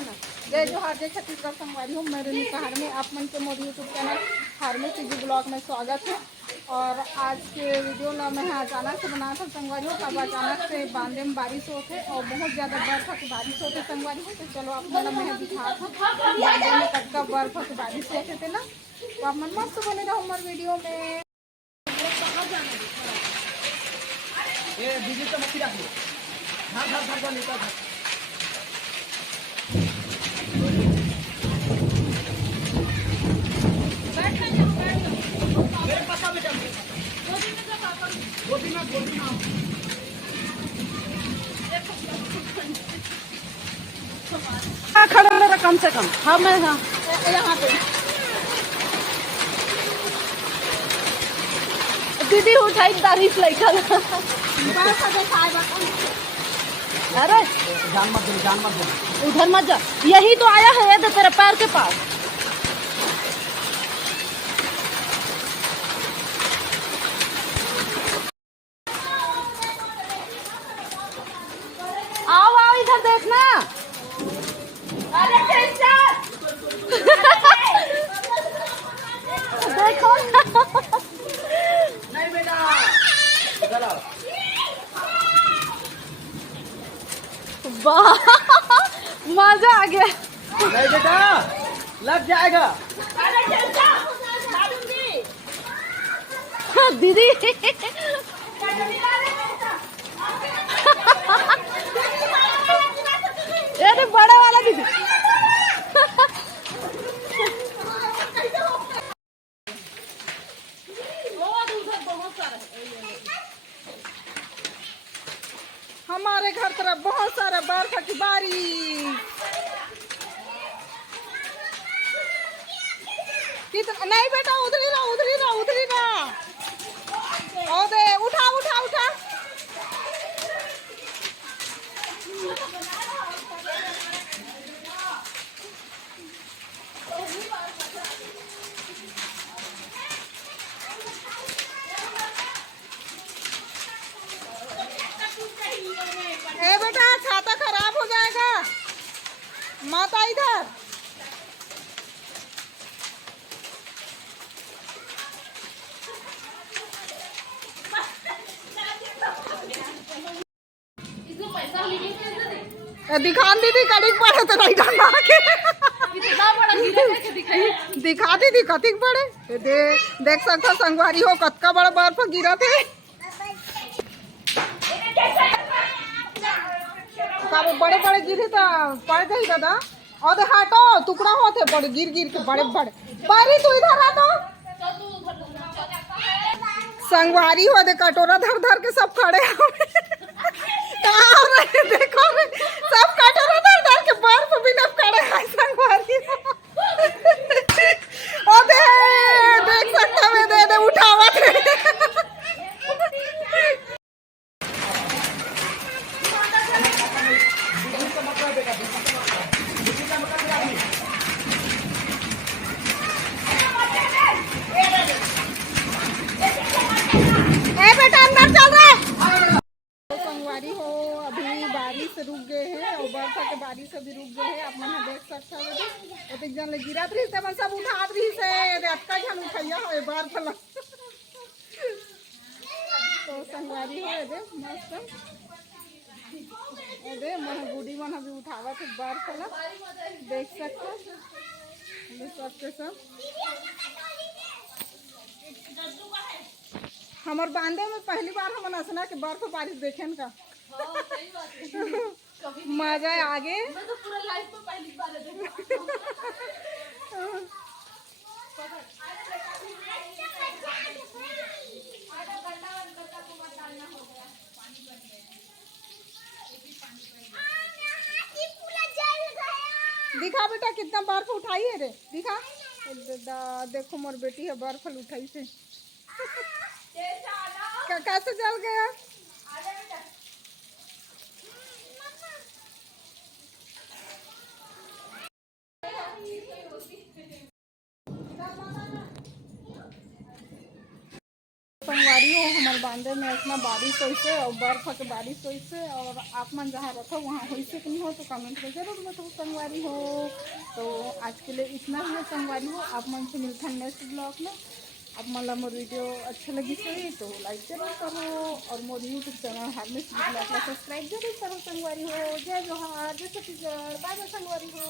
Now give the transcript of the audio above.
है ना। जय जोहार, जय छत्तीसगढ़ संगवारी हो। मैं रेणुका हरमे, आप मन के मोर यूट्यूब चैनल हरमे सीजी ब्लॉग में स्वागत है। और आज के वीडियो ला मैं अचानक से बना था संगवारी हो। कब अचानक से बांधे में बारिश होते और बहुत ज़्यादा बर्फ की बारिश होते संगवारी हो। तो चलो आप मैं दिखा था बांधे में कब कब बर्फ की बारिश होते थे ना। तो आप मन मस्त बने रहो हमारे वीडियो में। ये बिजली तो मत रखो, घर घर घर घर लेकर मेरे पास आ बेटा, गोदी में खड़ा रहा कम से कम। हाँ मैं हाँ यहाँ पे दीदी उठाई बारिश लैका। अरे जान मत दे। उधर मत जा, यही तो आया है तो तेरे पैर के पास। आओ आओ इधर देखना। देखो नहीं बेटा, इधर आओ। वाह मजा आ गया। नहीं बेटा, लग जाएगा। दीदी अरे बड़ा वाला दीदी। हमारे घर तरफ बहुत सारा बर्फ की बारिश। कितना नहीं बेटा, उधरी ना। ओ दे उठा। ए बेटा, छाता खराब हो जाएगा। माता इधर। दिखान दीदी कड़िक पड़े तो नहीं डालना के। दिखा दीदी कतिक पड़े देख सकता संगवारी हो कतका बड़ा बर्फ गिरा थे। बड़े बड़े गिरे तो पड़ गई दादा। और हटो टुकड़ा होते बड़े गिर के बड़े बारी तू इधर आ तो। संगवारी हो दे कटोरा धर के सब खड़े कहाँ देखो सब कटोरा धर के बर्फ भी न खड़े हैं संगवारी। और देख सकता मैं दे उठावा रुक गए हैं और बरसा के बारिश अभी रुक गए हैं। आप मन देख सकते हो एक जन ले गिरत रही से सब उठात रही से अटका जन उठैया हो बार फला। तो संगवारी हो दे मस्त दे मन बूढ़ी मन अभी उठावा थे बार फला देख सकते सबके सब। हमार बांधे में पहली बार हम असना के बर्फ बारिश देखे का मजा है आगे। मैं तो पूरा लाइफ में पहली बार दिखा बेटा कितना बर्फ उठाई है रे दिखा। देखो मोर बेटी है बर्फ उठाई से कैसे जल गया। संगवारी हो हमर बांधे में इतना बारिश होइसे और बर्फ के बारिश होइसे और आप मन जहाँ रखो वहाँ होइसे कि नहीं हो तो कमेंट में जरूर बताओ संगवारी हो। तो आज के लिए इतना ही है संगवारी हो। आप मन से मिलते हैं नेक्स्ट ब्लॉग में। अब मतलब मोर वीडियो अच्छा लगी तो लाइक जरूर करो और मोर यूट्यूब चैनल हार्नेस ब्लॉग को सब्सक्राइब जरूर करो संगवारी हो। जय जोहार, जय छत्तीसगढ़, बाय बाय संगवारी हो।